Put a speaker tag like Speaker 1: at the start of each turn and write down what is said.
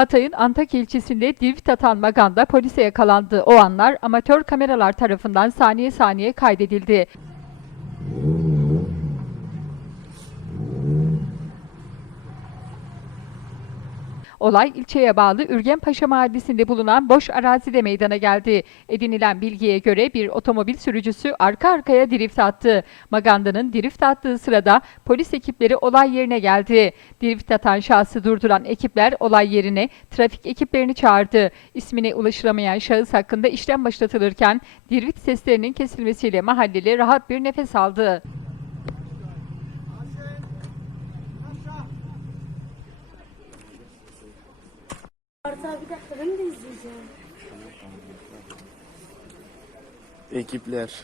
Speaker 1: Hatay'ın Antakya ilçesinde drift atan Maganda polise yakalandı. O anlar amatör kameralar tarafından saniye saniye kaydedildi. Olay ilçeye bağlı Ürgenpaşa mahallesinde bulunan boş arazide meydana geldi. Edinilen bilgiye göre bir otomobil sürücüsü arka arkaya drift attı. Maganda'nın drift attığı sırada polis ekipleri olay yerine geldi. Drift atan şahsı durduran ekipler olay yerine trafik ekiplerini çağırdı. İsmine ulaşılamayan şahıs hakkında işlem başlatılırken drift seslerinin kesilmesiyle mahalleli rahat bir nefes aldı.
Speaker 2: Ekipler.